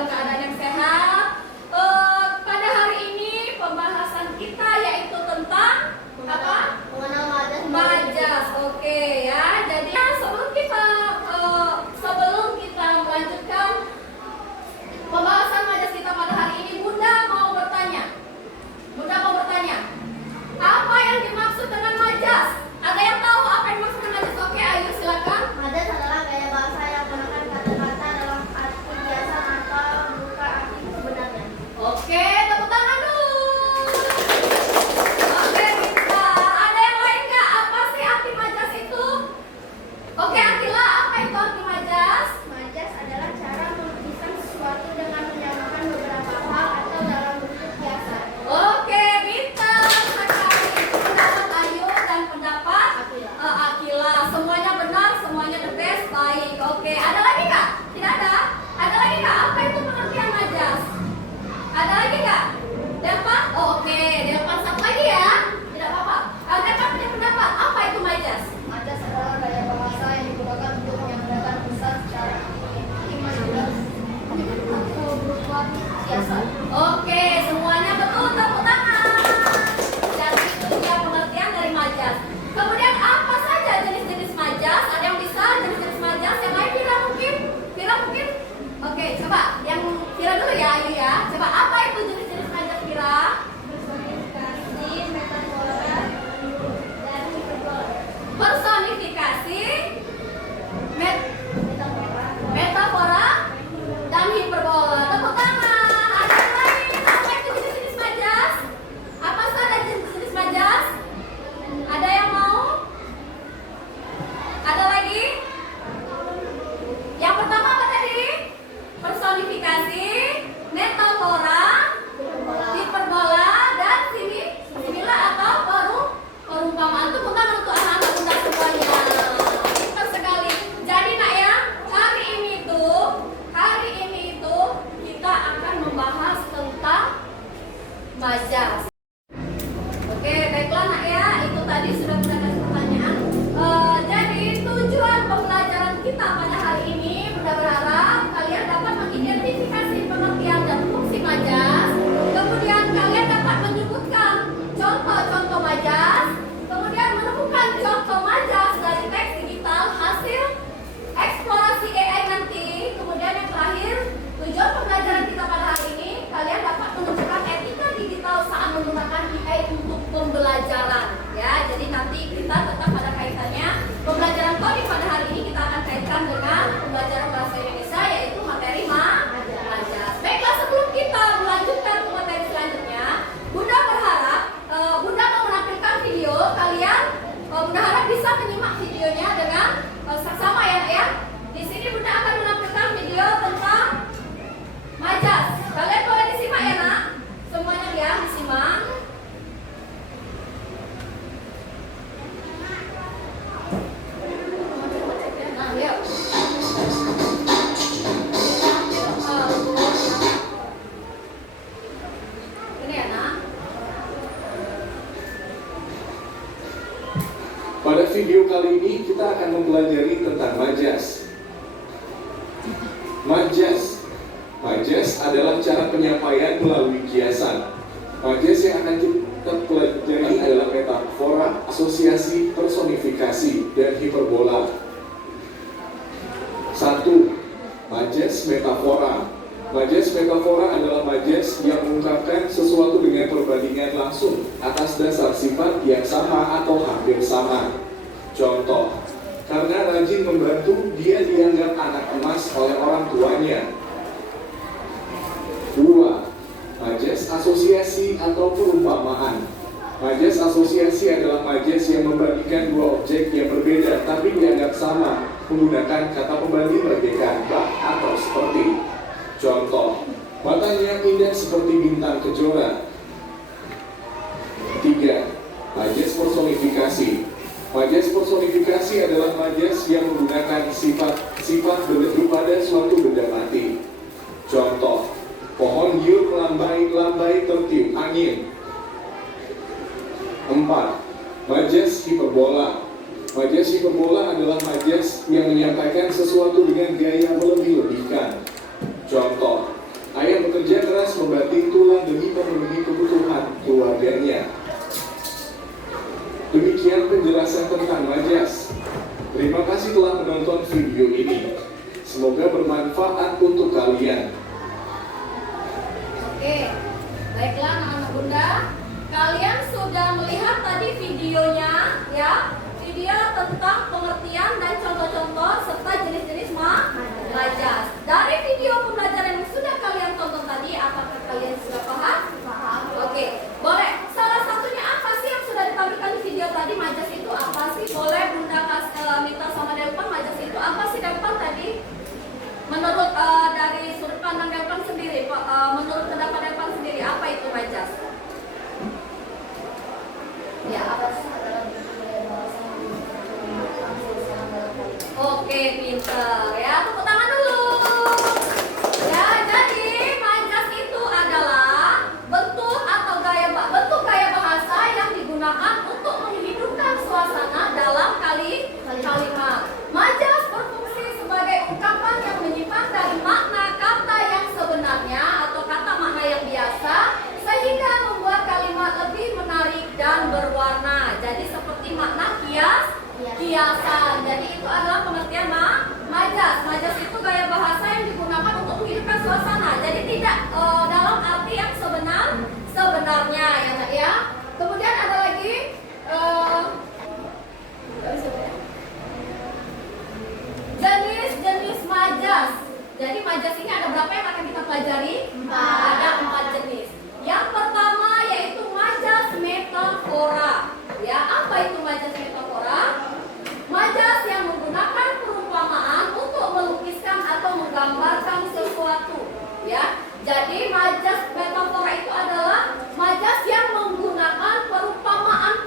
dalam keadaan yang sehat. Pada hari ini pembahasan kita yaitu tentang apa? Mengenal majas. Majas. Oke ya. Jadi sebelum kita melanjutkan pembahasan majas kita pada hari ini, Bunda mau bertanya. Apa yang dimaksud dengan majas? Ada yang tahu apa yang dimaksud dengan majas? Oke, ayo silakan. Majas adalah gaya bahasa yang menggunakan kata-kata dalam arti kiasan atau bukan arti sebenarnya. Oke, tepuk tangan dulu. Oke, Rita. Ada yang lain nggak? Apa sih arti majas itu? Oke, Akila, apa itu arti majas? Majas adalah cara melukiskan sesuatu dengan menyamakan beberapa hal atau dalam bentuk kiasan. Oke, Rita. Sekali itu pendapat Ayu dan pendapat Akila. Semuanya benar, semuanya the best, baik. Oke, ada lagi nggak? Tidak ada? Ada lagi nggak? Apa itu pengertian majas? Ada lagi nggak? Delpan? Oh, oke, Delpan satu lagi ya. Tidak apa-apa. Delpan punya pendapat. Apa itu majas? Majas adalah gaya bahasa yang digunakan untuk menyampaikan pesan secara imajinasi atau berupa kiasan. Oke, semuanya betul, tepuk tangan. Jadi itu dia pengertian dari majas. Kemudian apa saja jenis-jenis majas? Ada yang bisa jenis-jenis majas? Yang lain Vira mungkin? Oke, coba yang Vira dulu ya, Ayu ya. Coba apa itu jenis-jenis majas Vira? Personifikasi, metafora, dan hiperbola. Personifikasi, metafora, dan hiperbola. Tepuk tangan. Ada yang lain? Apa itu jenis-jenis majas? Apa saja jenis-jenis majas? Ada yang mau? Ada lagi? Yang pertama apa tadi? Personifikasi, metafora, hiperbola, dan similar atau perumpamaan. Tepuk tangan untuk anak-anak Bunda semuanya. Pintar sekali. Jadi nak ya, hari ini itu kita akan membahas tentang majas. Oke, baiklah nak ya, itu tadi sudah Bunda kasih pertanyaan. Jadi tujuan pembelajaran kita pada hari ini, Bunda berharap kalian dapat mengidentifikasi pengertian dan fungsi majas. Kemudian kalian dapat menyebutkan contoh-contoh majas. Kemudian menemukan contoh majas dari teks digital hasil eksplorasi AI nanti. Kemudian yang terakhir, tujuan pembelajaran kita pada hari ini, kalian dapat menunjukkan etika digital saat menggunakan AI untuk pembelajaran. Ya, jadi nanti kita tetap pada kaitannya pembelajaran coding pada hari ini kita akan kaitkan dengan pembelajaran bahasa Indonesia, yaitu materi majas. Baiklah, sebelum kita melanjutkan ke materi selanjutnya, Bunda berharap Bunda mau menampilkan video kalian. Bunda harap bisa menyimak videonya dengan seksama ya, nak ya. Di sini Bunda akan menampilkan video tentang majas. Kalian boleh disimak ya, nak. Semuanya ya, disimak. Nah, yuk. Ini ya, nak. Pada video kali ini kita akan mempelajari tentang majas. Majas adalah cara penyampaian melalui kiasan. Majas yang akan kita pelajari adalah metafora, asosiasi, personifikasi, dan hiperbola. 1. Majas metafora. Majas metafora adalah majas yang mengungkapkan sesuatu dengan perbandingan langsung atas dasar sifat yang sama atau hampir sama. Contoh, karena rajin membantu, dia dianggap anak emas oleh orang tuanya. 2. Majas asosiasi atau perumpamaan. Majas asosiasi adalah majas yang membandingkan dua objek yang berbeda tapi dianggap sama menggunakan kata pembanding bagaikan bah atau seperti. Contoh, matanya indah seperti bintang kejora. 3. Majas personifikasi. Majas personifikasi adalah majas yang menggunakan sifat pada suatu benda mati. Contoh, pohon giok lambai tertiup angin. 4. Majas hiperbola. Majas hiperbola adalah majas yang menyampaikan sesuatu dengan gaya melebih-lebihkan. Contoh, Semoga bermanfaat untuk kalian. Oke, baiklah anak-anak bunda, kalian sudah melihat tadi videonya ya, video tentang pengertian dan contoh-contoh serta jenis-jenis majas. Dari video pembelajaran yang sudah kalian tonton tadi, apakah kalian sudah paham? Paham. Oke, boleh. Salah satunya apa sih yang sudah ditampilkan di video tadi? Majas itu apa sih? Boleh bunda minta sama Delpan, majas itu apa sih Delpan tadi? Menurut dari sudut pandang Delpan sendiri, menurut pendapat Delpan sendiri, apa itu majas? Ya, apa sih? Adalah bentuk budaya bahasa yang digunakan sosial dalam kalimat. Oke, pinter ya. Tepuk tangan dulu. Ya, jadi majas itu adalah bentuk atau gaya bahasa yang digunakan untuk menghidupkan suasana dalam kalimat. Majas berfungsi sebagai ungkapan yang menyimpan dari makna kata yang sebenarnya atau kata makna yang biasa sehingga membuat kalimat lebih menarik dan berwarna. Jadi seperti makna kiasan. Jadi itu adalah pengertian majas. Majas itu gaya bahasa yang digunakan untuk menghidupkan suasana. Jadi tidak dalam arti yang sebenarnya ya Nak ya. Kemudian ada lagi jenis-jenis majas. Jadi majas ini ada berapa yang akan kita pelajari? 4. Ada 4 jenis. Yang pertama yaitu majas metafora. Ya, apa itu majas metafora? Majas yang menggunakan perumpamaan untuk melukiskan atau menggambarkan sesuatu. Ya, jadi majas metafora itu adalah majas yang menggunakan perumpamaan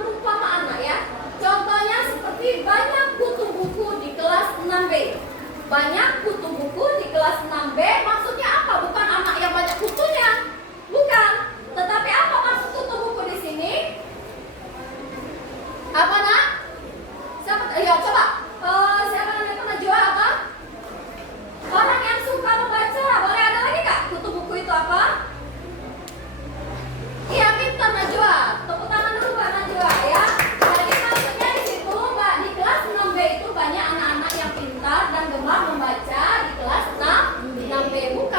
ya. Contohnya seperti banyak kutu buku di kelas 6B. Banyak kutu buku di kelas 6B maksudnya apa? Bukan anak yang banyak kutunya. Bukan. Tetapi apa maksud kutu buku di sini? Apa Nak? Siapa? Ya coba. Siapa yang pernah jual apa? Orang yang suka membaca. Boleh ada lagi Kak? Kutu buku itu apa? Iya, pintar Najwa. Tepuk tangan dulu Mbak Najwa ya. Jadi maksudnya di situ Mbak di kelas 6B itu banyak anak-anak yang pintar dan gemar membaca di kelas 6B. Bukan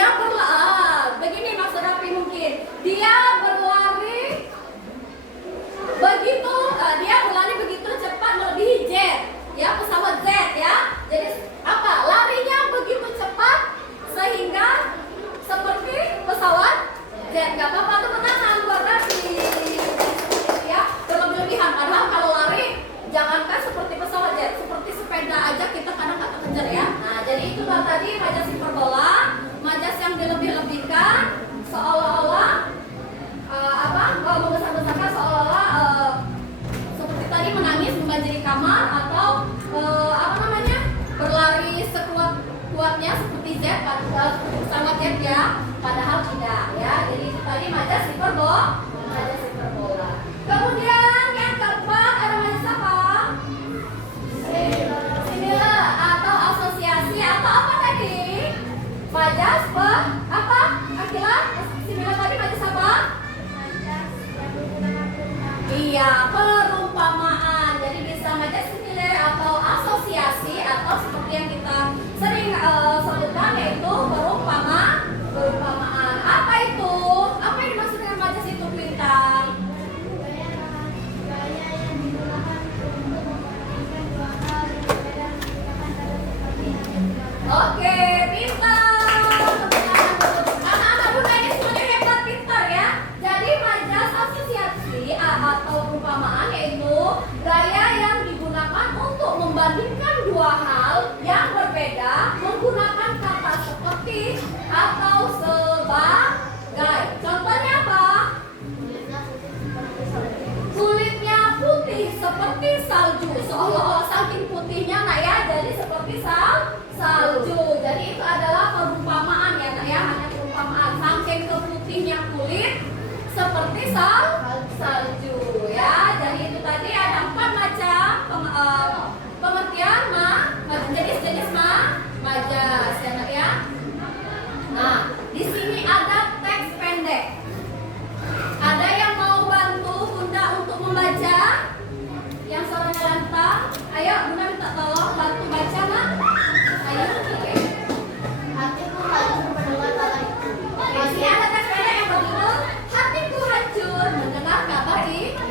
dia begini maksud Rafi mungkin. Dia berlari begitu cepat melebihi jet. Ya, pesawat jet ya. Jadi apa? Larinya begitu cepat sehingga seperti pesawat jet. Gak apa-apa tuh tenang buat Rafi. Ya, berlebihan. Padahal kalau lari jangankan seperti pesawat jet, seperti sepeda aja kita kadang nggak kekejar ya. Nah, jadi itu tadi majas hiperbola, majas yang dilebih-lebihkan seolah-olah membesar-besarkan seolah-olah seperti tadi menangis membanjiri kamar atau berlari sekuat-kuatnya seperti jet, pesawat jet ya. Padahal tidak ya. Jadi itu tadi majas hiperbola. Kemudian yang keempat ada majas apa? Similar atau asosiasi atau apa tadi? Majas apa? Akila? Similar tadi majas apa? Iya, perumpamaan. Jadi bisa majas similar atau asosiasi atau seperti yang kita sering sebutkan yaitu perumpamaan. Apa itu? Apa yang dimaksud dengan majas itu, Bintang? Oke, pintar. Anak-anak Bunda ini semuanya hebat, pintar ya. Jadi majas asosiasi atau perumpamaan yaitu gaya yang digunakan untuk membandingkan dua hal yang berbeda menggunakan kata seperti atau sebagai. Contohnya apa? Kulitnya putih seperti salju. Seolah-olah saking putihnya nak ya, jadi seperti salju. Jadi itu adalah perumpamaan ya nak ya, hanya perumpamaan. Saking keputihnya kulit seperti salju ya. Jadi itu tadi ada 4 macam pengertian jenis-jenis majas ya nak ya. Nah, di sini ada teks pendek. Ada yang mau bantu Bunda untuk membaca? Yang suaranya lantang, ayo Bunda minta tolong bantu baca nak. Ayo, oke. Hatiku hancur mendengar kata itu. Di sini ada teks pendek yang berjudul Hatiku Hancur Mendengar Kabar itu.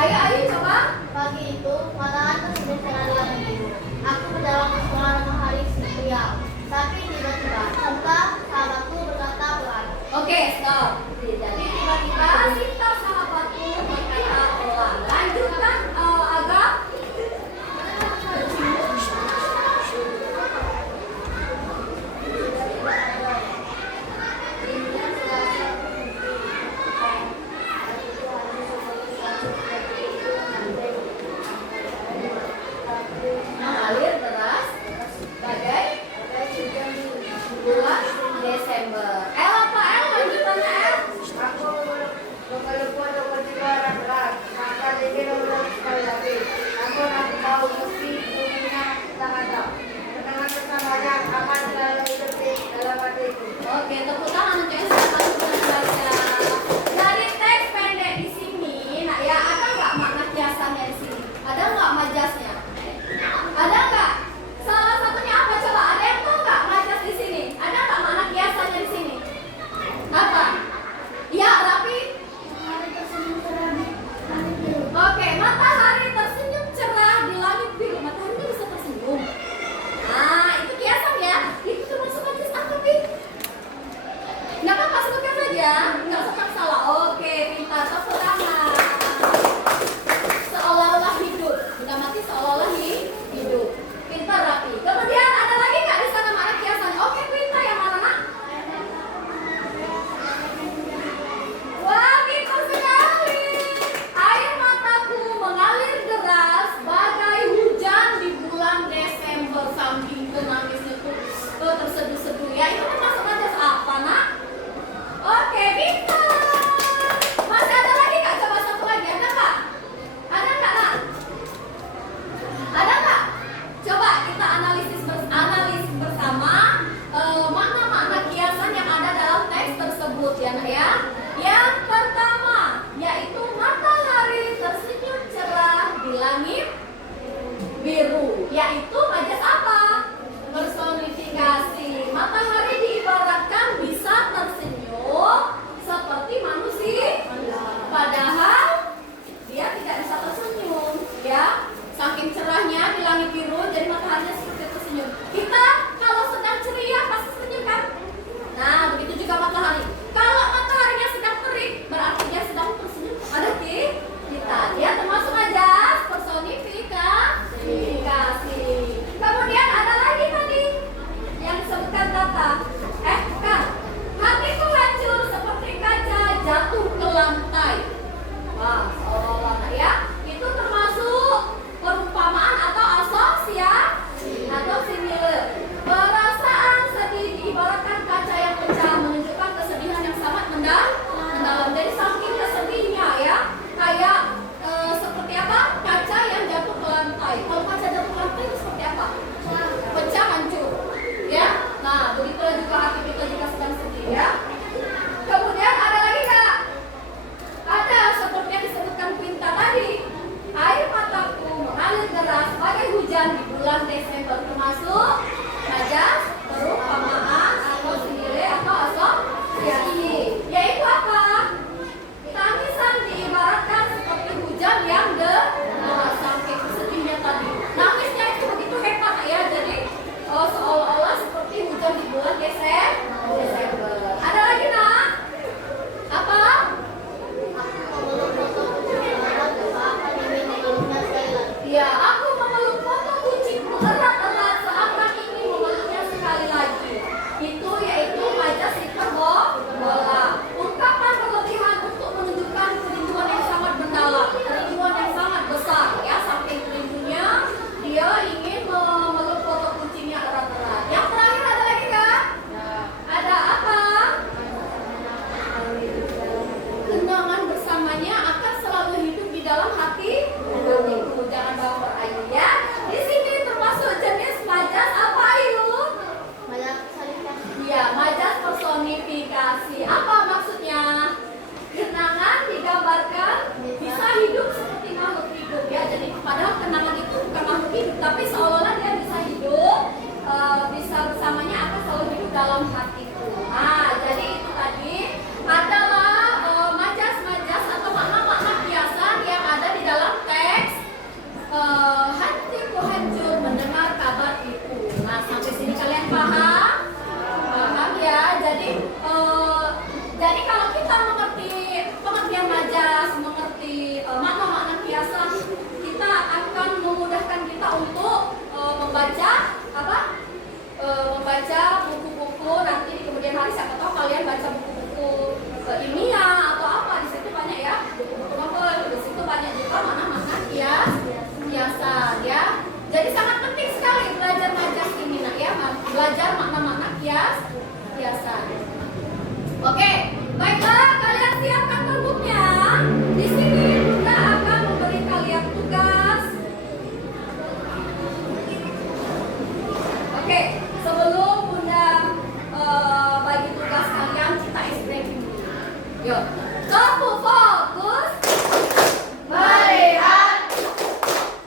Ayo coba. Pagi itu, matahari sudah terang biru. Aku berjalan ke sekolah dengan hari siang. Tapi tiba-tiba, entah sahabatku berkata pelan. Oke, stop. Jadi tiba-tiba Sinta sahabatku berkata pelan. Lanjutkan agak. Mengalir deras bagai bulan Desember. Apa lanjutannya El? Aku lupa dengan berat, maka jadi lulus sekali lagi. Aku tahu mesti punya ada. Kenangan banyak akan selalu hidup di dalam hatiku. Oke, tepuk tangan untuk yang sudah baca. Dari teks pendek di sini, nah ya ada nggak makna kiasannya di sini? Ada nggak majasnya? Ada nggak? Salah satunya apa coba? Ada yang tahu nggak majas di sini? Ada nggak makna kiasannya di sini? pembahasan. Oke, baiklah, kalian siapkan notebooknya. Di sini Bunda akan memberi kalian tugas. Oke, sebelum Bunda bagi tugas kalian, kita istirahat dulu. Yuk, fokus. Melihat,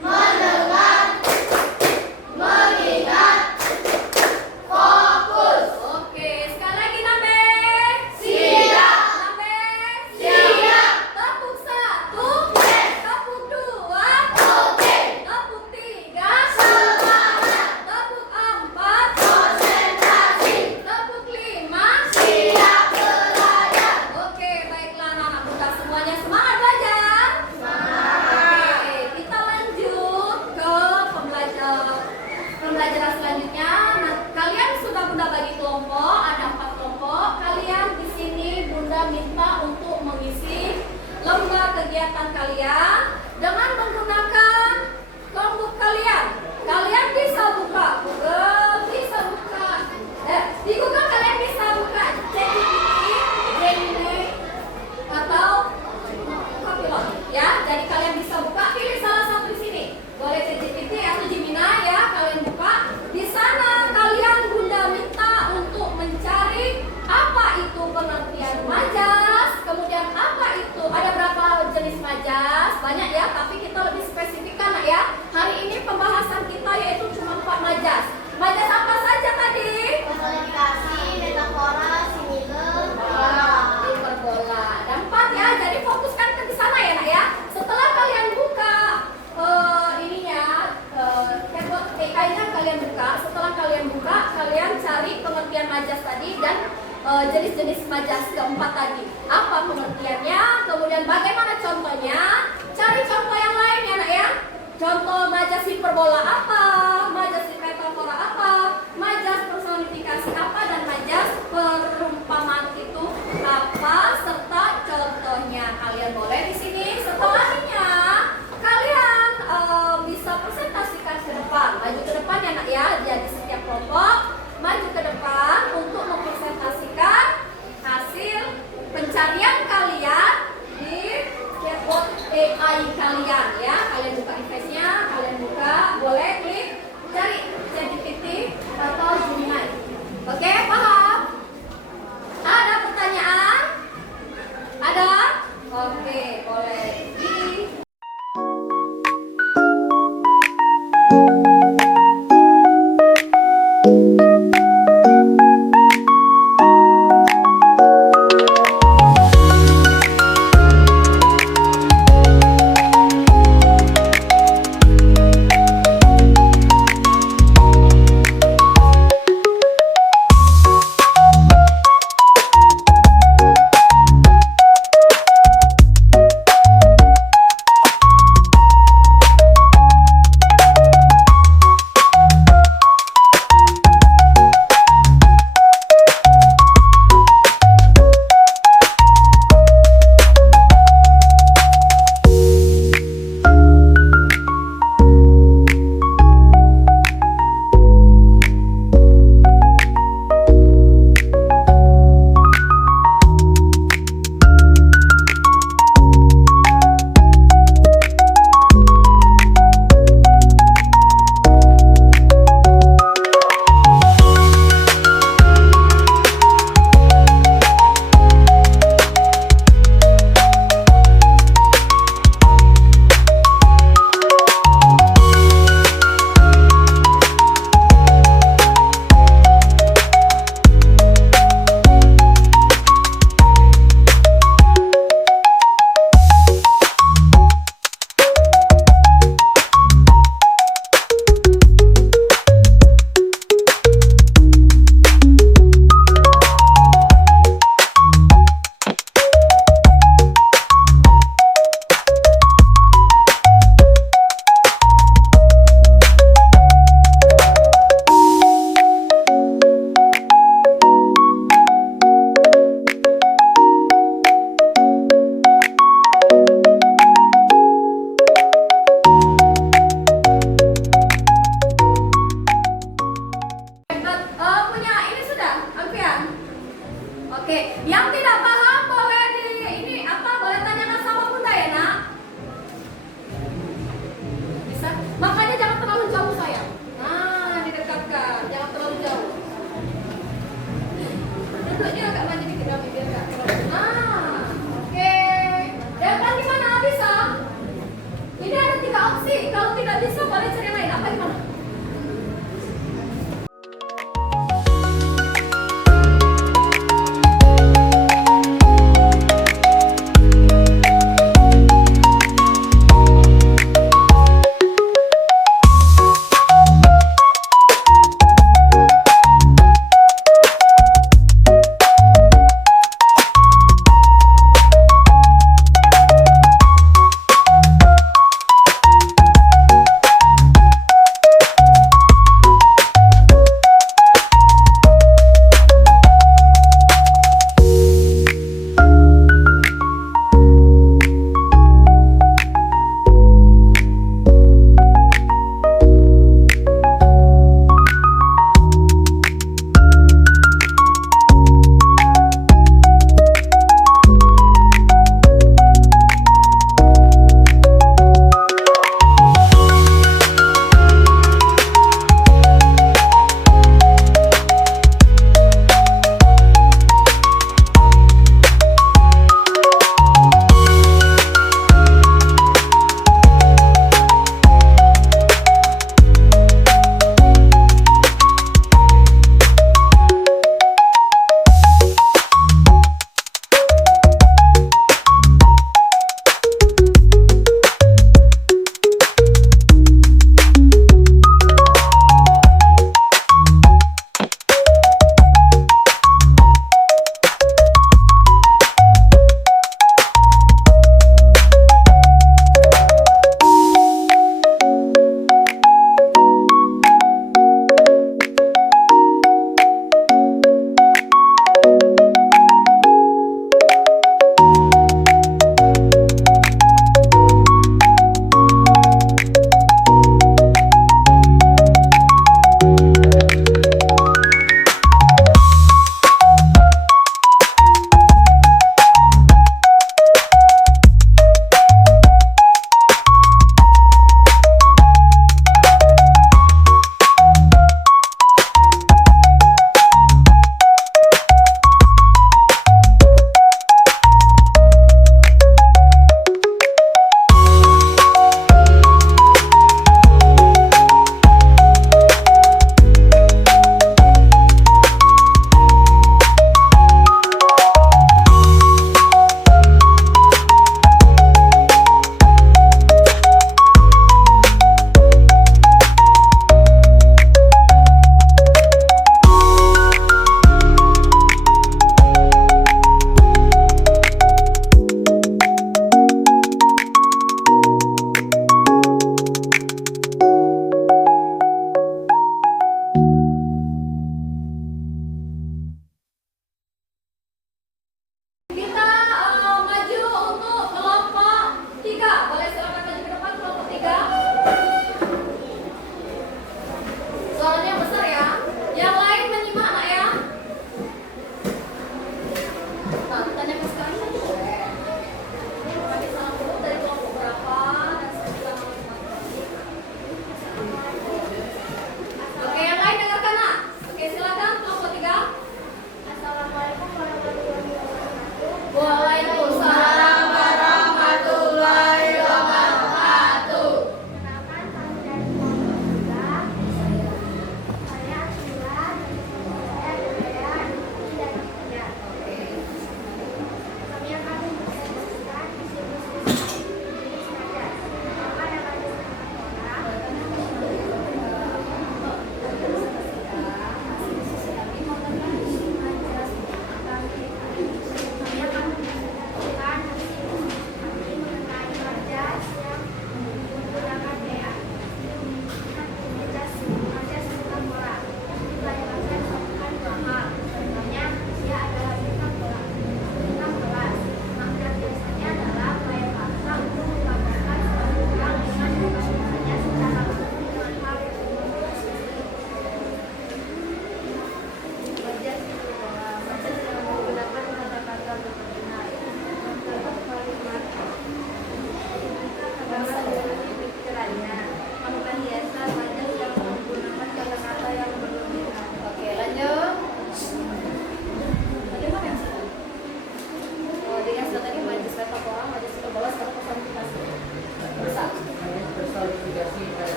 mendengar, mengingat, fokus. Oke, sekali lagi Nambe. Siap. Nambe. Siap. Tepuk 1. Tepuk 2. Oke. Tepuk 3. Semangat. Tepuk 4. Konsentrasi. Tepuk 5. Siap belajar. Oke, baiklah anak-anak Bunda semuanya semangat belajar. Oke, kita lanjut ke pembelajaran selanjutnya. Nah, kalian sudah Bunda bagi kelompok, ada 4 kelompok. Kalian di sini Bunda minta untuk mengisi lembar kegiatan kalian dengan menggunakan Chromebook kalian. Kalian bisa buka Google, bisa buka di Google kalian bisa buka ChatGPT, Gemini, atau Copilot ya. Jadi kalian bisa buka, pilih salah satu di sini. Boleh ChatGPT atau Gemini ya, kalian buka. Di sana kalian Bunda minta untuk mencari apa itu pengertian majas, kemudian apa itu, ada berapa jenis majas, banyak ya, tapi kita lebih spesifikkan ya. Hari ini pembahasan kita yaitu cuma 4 majas. Majas apa saja tadi? Personifikasi, metafora, simile, Hiperbola. Ada 4 ya, jadi fokuskan ke sana ya nak ya. Setelah kalian buka chatbot AI-nya kalian buka. Setelah kalian buka, kalian cari pengertian majas tadi dan jenis-jenis majas keempat tadi. Apa pengertiannya? Kemudian bagaimana contohnya? Cari contoh yang lain ya nak ya. Contoh majas hiperbola apa? Majas metafora apa? Majas personifikasi apa? Dan majas perumpamaan itu apa? Serta contohnya. Kalian boleh di sini. Setelahnya kalian bisa presentasikan ke depan. Maju ke depan ya nak ya. Jadi setiap kelompok maju ke depan untuk mempresentasikan hasil pencarian kalian di chatbot AI kalian ya. Kalian buka interface-nya, kalian buka, boleh klik Oke, yang tidak paham boleh boleh tanyakan sama Bunda ya, Nak. Bisa? Makanya jangan terlalu jauh sayang. Nah, didekatkan, jangan terlalu jauh. Duduknya agak maju dikit kami biar nggak terlalu. Nah, oke. Dekat di mana bisa? Ini ada 3 opsi. Kalau tidak bisa boleh cari yang lain. Apa gimana?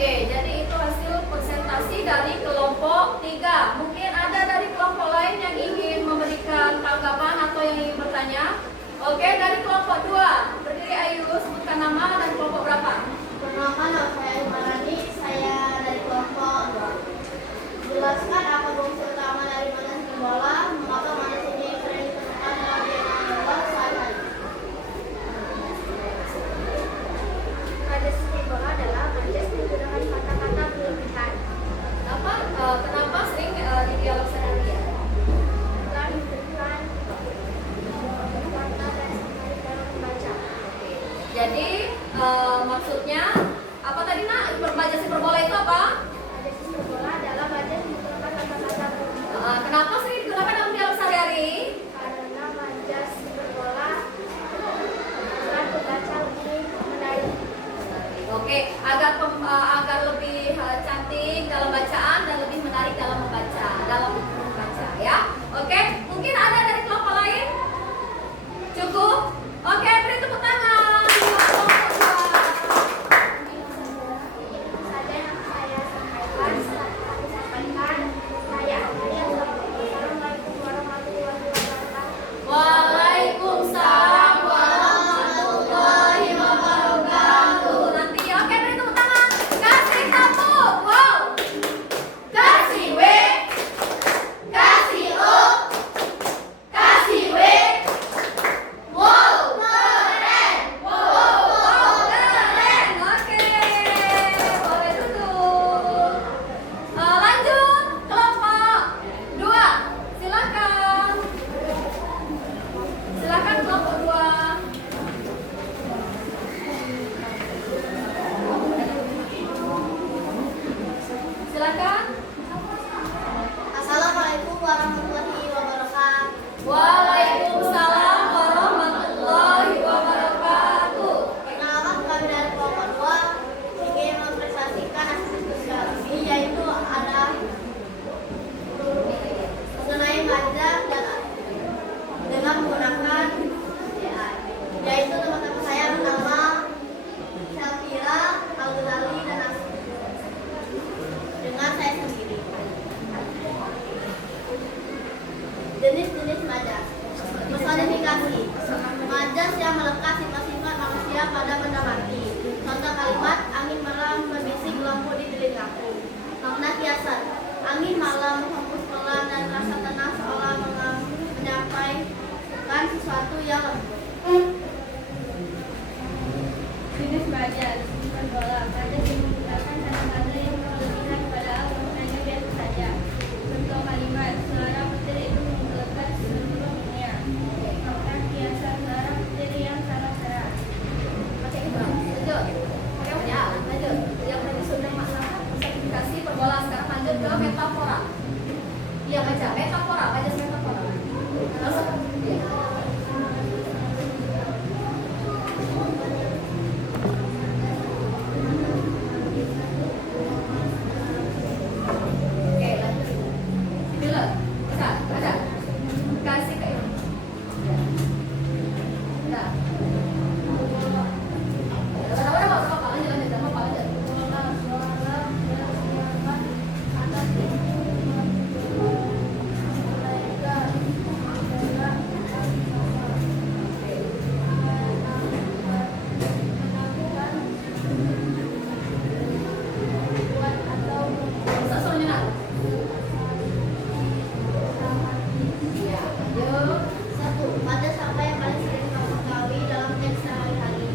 Oke, jadi itu hasil presentasi dari kelompok 3. Mungkin ada dari kelompok lain yang ingin memberikan tanggapan atau yang ingin bertanya. Oke, dari kelompok 2. Berdiri Ayu, sebutkan nama dan kelompok berapa? Perkenalkan, nama saya Imarani, saya dari kelompok 2. Jelaskan apa fungsi utama dari majas bola, mengapa majas ini sering ditemukan dalam kehidupan bola sehari-hari. Majas bola adalah majas menggunakan kata-kata berlebihan. Kenapa sering di dialog sehari-hari? Agar memberikan kata dan menarik dalam membaca. Jadi maksudnya apa tadi nak? Majas hiperbola itu apa? Majas bola adalah majas menggunakan kata-kata berlebihan. Kenapa sering digunakan dalam dialog sehari-hari? Karena majas bola agar membaca lebih menarik. Oke, agar lebih cantik dalam bacaan dan lebih menarik dalam membaca, ya. Oke, mungkin ada dari kelompok lain? Cukup? Oke, beri tepuk tangan. Itu saja yang saya sampaikan. Assalamualaikum warahmatullahi wabarakatuh. Waalaikumsalam warahmatullahi wabarakatuh. Nanti oke, beri tepuk tangan. Kasih tepuk. Wow. Kasih W. Kasih O. Kasih W. Wow, keren. Wow, keren. Oke. Boleh duduk. Lanjut kelompok 2. Silakan. Silakan kelompok 2. Silakan. Assalamualaikum warahmatullahi wabarakatuh. Waalaikumsalam warahmatullahi wabarakatuh. Perkenalkan, kami dari kelompok 2 ingin mempresentasikan hasil diskusi, yaitu ada mengenai majas dan dengan menggunakan AI, yaitu teman-teman saya bernama Syafira, Al-Ghazali, dan Asri, dengan saya sendiri. Jenis-jenis majas. Personifikasi. Majas yang melekat sifat-sifat manusia pada benda mati. Contoh kalimat, angin malam berbisik lembu di telingaku. Makna kiasan. Angin malam menghembus pelan dan rasa tenang seolah menyampaikan sesuatu yang lembut. Jenis majas bola. Majas yang menggunakan kata-kata yang berlebihan padahal maknanya biasa saja. Contoh kalimat, suara petir itu menggelegar seluruh dunia. Makna kiasan, suara petir yang sangat keras. Oke, lanjut. Oke, ya, lanjut. Yang tadi sudah makna personifikasi perbola, sekarang lanjut ke metafora. Iya, baca metafora, baca metafora. Langsung. Iya. Oke, lanjut. Bila, bisa, baca. Kasih ke ini. Nah. Udah, apa, lanjut, lanjut. Bola, bola, bersiapkan atas mereka adalah menaklukkan buat atau Langsung nyenang. Iya, lanjut. 1. Majas apa yang paling sering kamu ketahui dalam teks sehari-hari?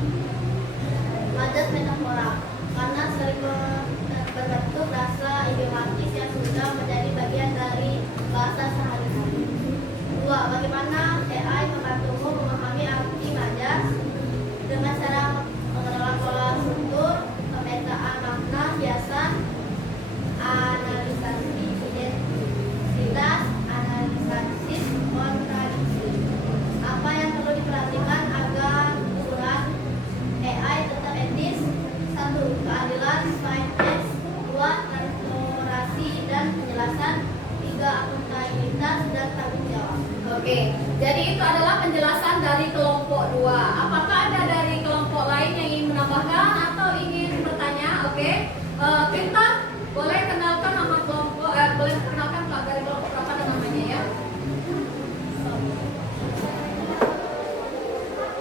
Majas metafora, karena sering berbentuk rasa idiomatis yang sudah menjadi bagian dari bahasa sehari-hari. 2. Bagaimana AI membantumu memahami arti majas dengan cara mengelola pola struktur, pemetaan makna, hiasan, analisasi identitas, analisis kontradiksi. Apa yang perlu diperhatikan agar ukuran AI tetap etis? 1. Keadilan, fairness. 2. Transparansi dan penjelasan. 3. Akuntabilitas dan tanggung jawab. Oke, jadi itu adalah penjelasan dari kelompok 2. Apakah ada dari kelompok lain yang ingin menambahkan atau ingin bertanya? Oke, Pinta, boleh kenalkan nama kelompok, boleh kenalkan dari kelompok berapa dan namanya ya?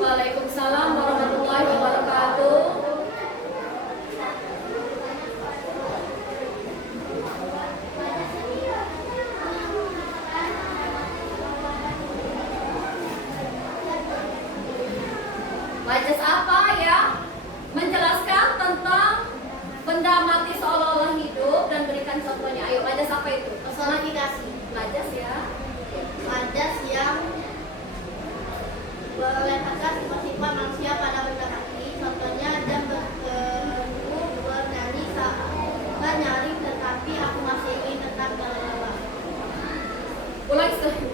Waalaikumsalam warahmatullahi wabarakatuh. Majas apa ya? Menjelaskan tentang benda mati seolah-olah hidup dan berikan contohnya. Ayo, majas apa itu? Personifikasi. Majas ya. Majas yang meletakkan sifat-sifat manusia pada benda mati. Contohnya dan bertemu bernyanyi saat nyaring tetapi aku masih ingin tetap terlelap. Ulangi sekali.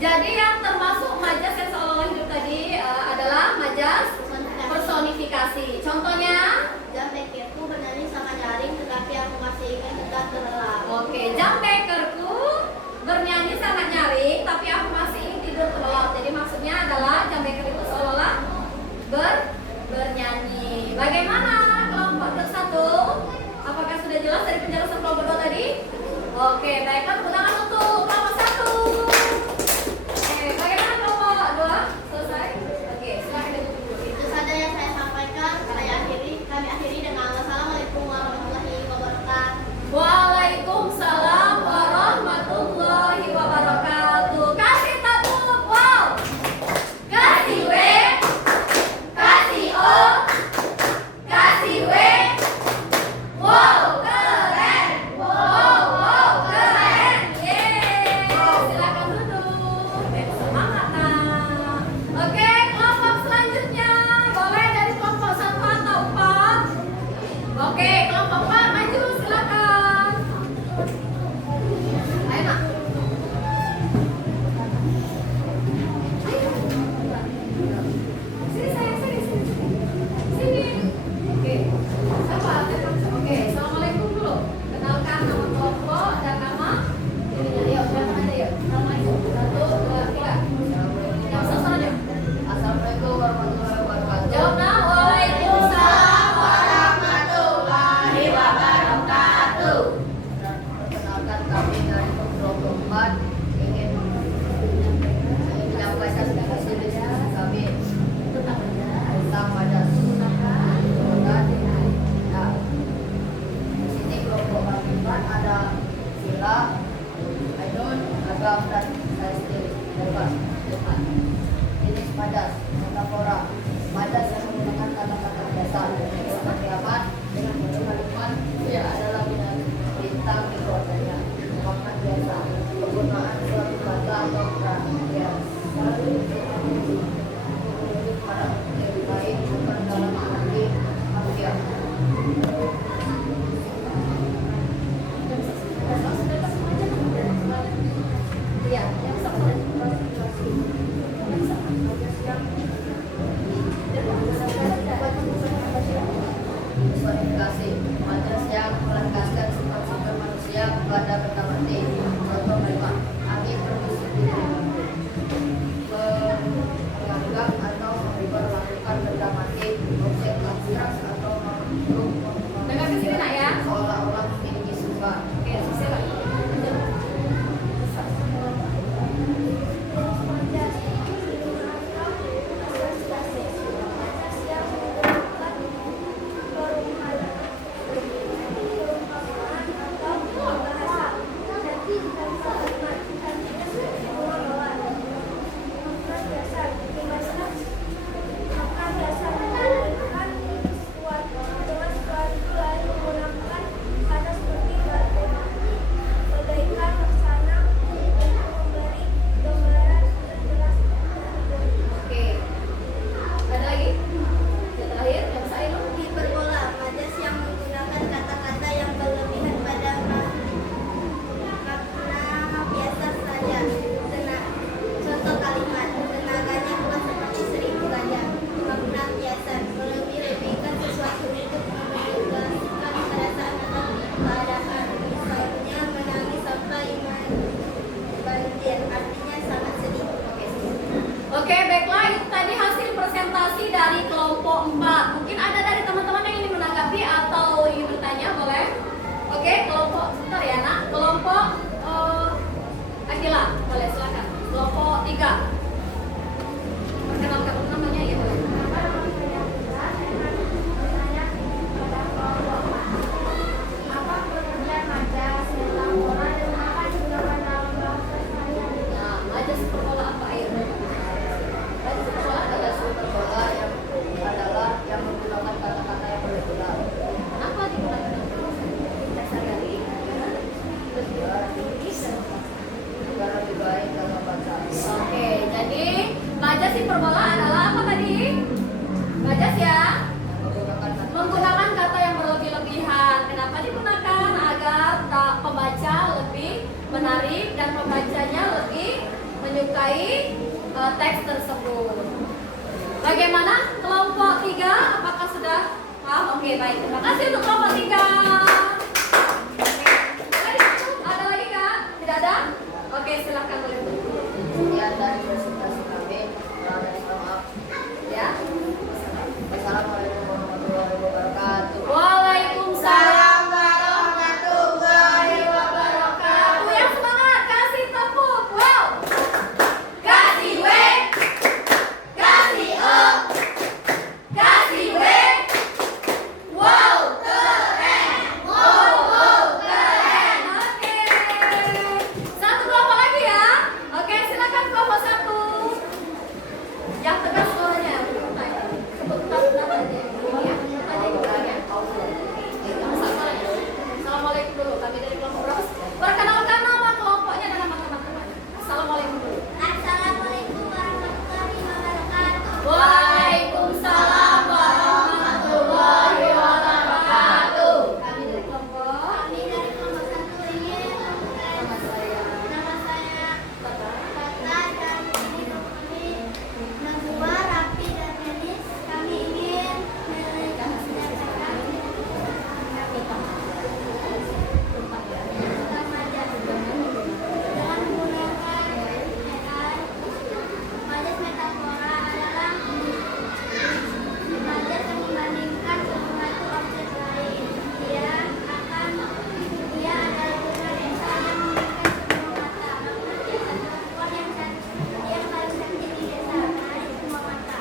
Jadi yang termasuk majas yang seolah-olah hidup tadi adalah majas personifikasi. Contohnya? Jam bekerku bernyanyi sama nyaring tetapi aku masih ingin tetap terlelap. Oke, jam bekerku bernyanyi sangat nyaring, tapi aku masih ingin tidur terlelap. Jadi maksudnya adalah jam beker itu seolah-olah bernyanyi. Bagaimana kelompok satu? Apakah sudah jelas dari penjelasan kelompok dua tadi? Oke, baiklah, tepuk tangan untuk kelompok satu. Oke, bagaimana kelompok dua? Selesai? Oke, silakan ditutup dulu. Itu saja yang saya sampaikan. Kami akhiri dengan wassalamualaikum warahmatullahi wabarakatuh. Waalaikumsalam warahmatullahi wabarakatuh. Kasih tepuk, wow. Kasih W, kasih O, kasih W. Wow, keren. Wow, keren. Yeay. Silakan duduk. Semangat, nak. Oke, kelompok selanjutnya. Boleh dari kelompok 1 atau 4? Oke, kelompok 4 maju, silakan. Ayo, nak. Ayo. Sini, sayang, sini. Sini. Oke. Siapa? Oke, assalamualaikum dulu. Kenalkan nama kelompok dan nama ininya. Yuk, silakan aja yuk. Assalamualaikum. 1, 2, 3. Yang sasar aja. Assalamualaikum warahmatullahi wabarakatuh. Jawab, nak. Waalaikumsalam warahmatullahi wabarakatuh. Perkenalkan kami dari kelompok 4 ingin menyampaikan visi kami tentang majas. Di sini kelompok kami 4 ada Sila, Ainun, Agam, dan saya sendiri. Bebas, Tuhan. Jenis majas, metafora. Majas yang menggunakan kata-kata biasa seperti aman dengan kalimat yang adalah bintang di keluarganya. Makna biasa, penggunaan suatu kata atau perhatian selalu menunjuk pada yang baik bukan dalam arti manusia. Iya, yang sasar. menarik dan pembacanya lebih menyukai teks tersebut. Bagaimana kelompok 3? Apakah sudah paham? Oke, baik. Terima kasih untuk kelompok 3. Ada lagi Kak? Tidak ada? Oke, silakan boleh. Sekian dari presentasi kami. Dari maaf. Ya. Assalamualaikum warahmatullahi wabarakatuh. Waalaikumsalam. warahmatullahi wabarakatuh. Yang semangat, kasih tepuk. Wow. Kasih W. Kasih O. Kasih W. Wow, keren. Wow, keren. Oke. Satu kelompok lagi ya. Oke, silakan kelompok 1. Yang tegas suaranya. Sebut nama aja. Ya, aja ya. Assalamualaikum dulu. Kami dari kelompok berapa? Perkenalkan nama kelompoknya dan nama teman-teman. Assalamualaikum dulu. Assalamualaikum warahmatullahi wabarakatuh. Waalaikumsalam warahmatullahi wabarakatuh. Kami dari kelompok. Kami dari kelompok 1 ingin Nama saya. nama saya Tata. Tata dan ini kami Najwa, Rapi dan Denis. Kami ingin menyampaikan tentang majas dengan menggunakan AI. Majas metafora adalah majas yang membandingkan sesuatu objek lain. Dia adalah bunga desa yang memberikan semua mata. Pohon yang paling cantik di desa menarik semua mata.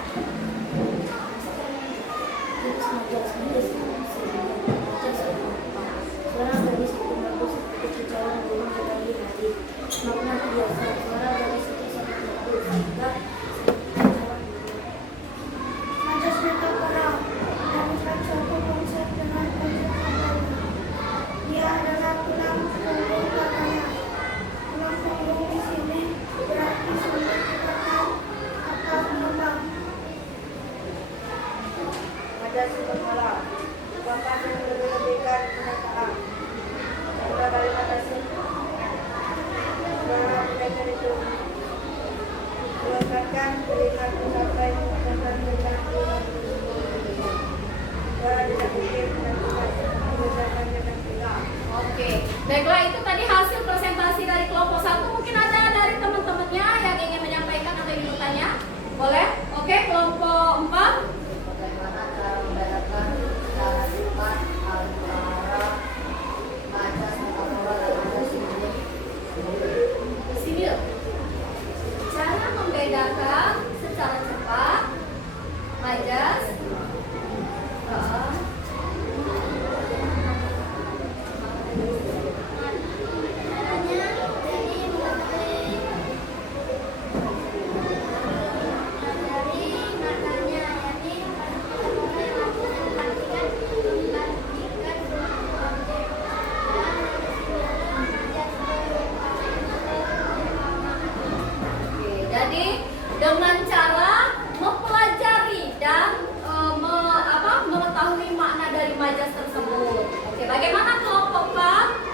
Suara gadis itu bagus seperti kicauan burung di pagi hari. Makna biasa, suara gadis itu sangat bagus sehingga kicauan burung. Majas metafora menyambungkan suatu konsep dengan konsep lain. Dia adalah tulang punggung katanya. Tulang punggung di sini berarti sumber kekuatan atau pengembang. Majas supermala. Bapak yang lebih-lebihkan penataan. Sudah dari atas sudah belajar itu. Silakan lihat sampai tentang sudah tidak pikir dan tidak. Oke, baiklah itu tadi hasil presentasi dari kelompok 1. Mungkin ada dari teman-temannya yang ingin menyampaikan atau ingin bertanya? Boleh? Oke, kelompok 4. Bagaimana cara membedakan secara cepat antara majas metafora dan majas simbolik? Simil. Cara membedakan secara cepat majas. Caranya jadi mengetahui dari maknanya, yakni metafora yang artinya membandingkan suatu objek dan majas Oke, jadi dengan cara mempelajari dan mengetahui makna dari majas tersebut. Oke, bagaimana kelompok 4?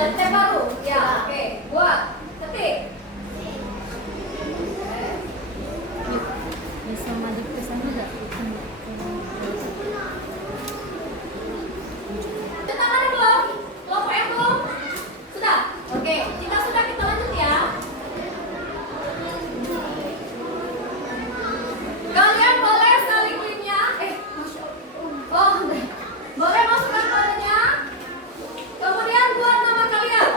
T baru. Ya, oke. Buat. Ketik. Bisa maju ke sana nggak? Kita lari belum? Kelompok yang belum? Sudah? Oke. Jika sudah kita lanjut ya. Kalian boleh saling linknya. Masya Allah. Oh, boleh masukkan kodenya. Kemudian buat nama kalian.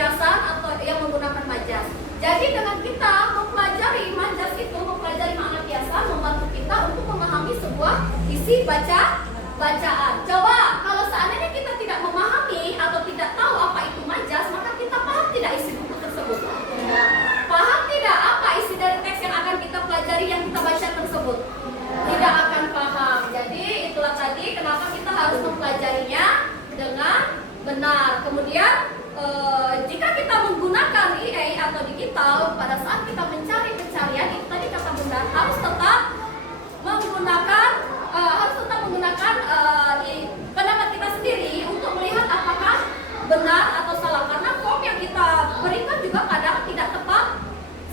kiasan atau yang menggunakan majas. Jadi dengan kita mempelajari majas itu, mempelajari makna kiasan, membantu kita untuk memahami sebuah isi bacaan. Coba kalau seandainya kita tidak memahami atau tidak tahu apa itu majas, maka kita paham tidak isi buku tersebut? Paham tidak apa isi dari teks yang akan kita pelajari, yang kita baca tersebut? Tidak akan paham. Jadi itulah tadi kenapa kita harus mempelajarinya dengan benar. Kemudian jika kita menggunakan EA atau digital pada saat kita mencari pencarian, itu tadi kata Bunda harus tetap menggunakan pendapat kita sendiri untuk melihat apakah benar atau salah, karena form yang kita berikan juga kadang tidak tepat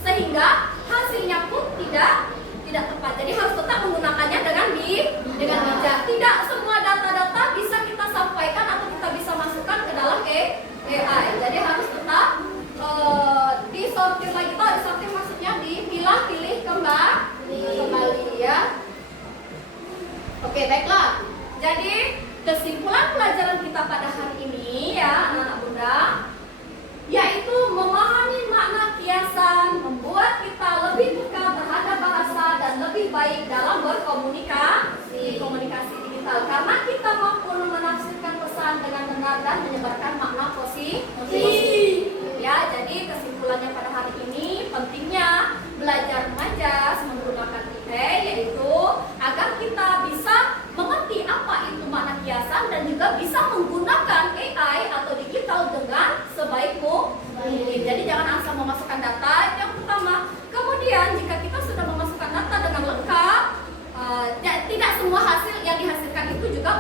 sehingga hasilnya pun tidak tepat. Jadi harus tetap menggunakannya dengan bijak. Tidak semua data-data bisa kita sampaikan atau kita bisa masukkan ke dalam AI. Jadi harus tetap disortir lagi. Disortir maksudnya dipilah-pilih kembali ya. Oke, baiklah. Jadi kesimpulan pelajaran kita pada hari ini ya anak-anak Bunda, yaitu memahami makna kiasan membuat kita lebih peka terhadap bahasa dan lebih baik dalam komunikasi digital, karena kita mampu menafsirkan pesan dengan benar dan menyebarkan makna positif. Ya, jadi kesimpulannya pada hari ini pentingnya belajar majas menggunakan EA, yaitu agar kita bisa mengerti apa itu makna kiasan dan juga bisa menggunakan AI atau digital dengan sebaik mungkin. Jadi jangan asal memasukkan data, itu yang pertama. Kemudian jika kita sudah memasukkan data dengan lengkap, tidak semua hasil yang dihasilkan itu juga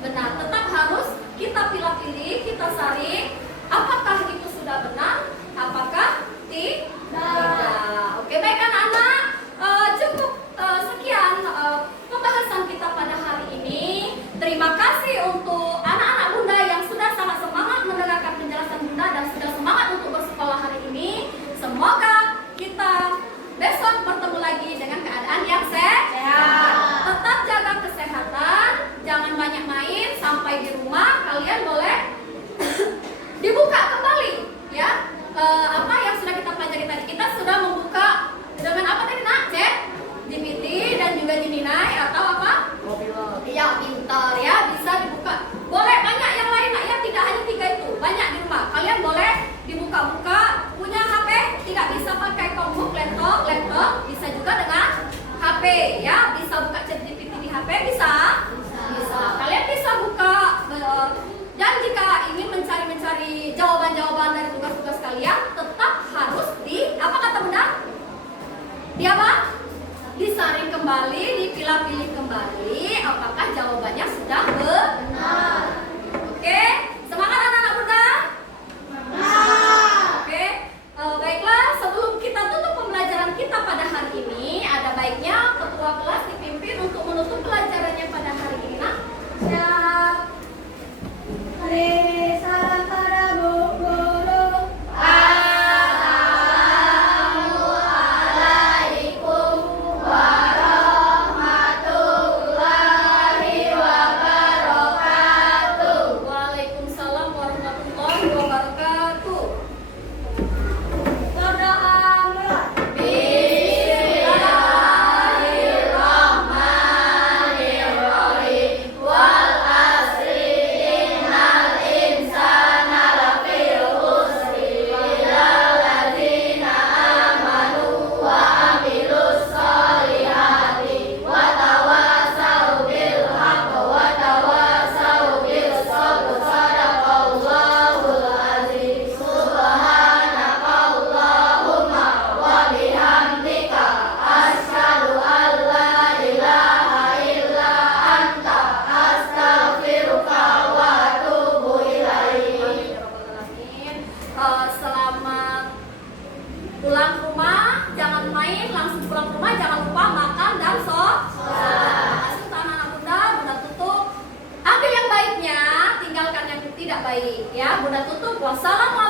benar. Tetap harus kita pilih-pilih, kita saring apakah itu sudah benar, apakah tidak. Oke, baik anak-anak, cukup sekian pembahasan kita pada hari ini. Terima kasih untuk anak-anak Bunda yang sudah sangat semangat mendengarkan penjelasan Bunda dan sudah semangat untuk bersekolah hari ini. Semoga kita besok bertemu lagi dengan keadaan yang sehat. Tetap jaga kesehatan, jangan banyak main. Sampai di rumah kalian boleh dibuka kembali ya. Apa yang sudah kita pelajari tadi, kita sudah membuka dengan apa tadi nak? Chat GPT dan juga Gemini atau apa? Ya, pintar ya, bisa dibuka. Boleh banyak yang lain nak ya, tidak hanya 3 itu. Banyak di rumah. Kalian boleh dibuka-buka. Punya HP tidak bisa pakai Chromebook, laptop, bisa juga dengan HP ya. Bisa buka Chat GPT di HP, bisa. Kalian bisa buka. Dan jika ingin mencari jawaban-jawaban dari tugas-tugas kalian, tetap harus apa kata Bunda? Di apa? Disaring kembali, dipilah-pilih kembali apakah jawabannya sudah benar. Oke, semangat anak-anak Bunda. Oke, baiklah, sebelum kita tutup pembelajaran kita pada hari ini, ada baiknya ketua kelas dipimpin untuk menutup pelajarannya pada hari ini. Nah, siap. Salam para guru. Assalamualaikum warahmatullahi wabarakatuh. Waalaikumsalam warahmatullahi wabarakatuh. Bismillahirrahmanirrahim. Wal asri innal insana lafi khusri illal ladzina amanu wa amilus solihati wa tawasau bil haqq wa tawasau bis sabr. Sadaqallahul azim. Subhanakallahumma wa bihamdika asyhadu an la ilaha illa anta astaghfiruka wa atubu ilaik. Selamat pulang rumah, jangan main, langsung pulang rumah, jangan lupa makan dan sholat. Terima kasih untuk anak-anak Bunda. Bunda tutup, ambil yang baiknya, tinggalkan yang tidak baik ya. Bunda tutup, wassalamualaikum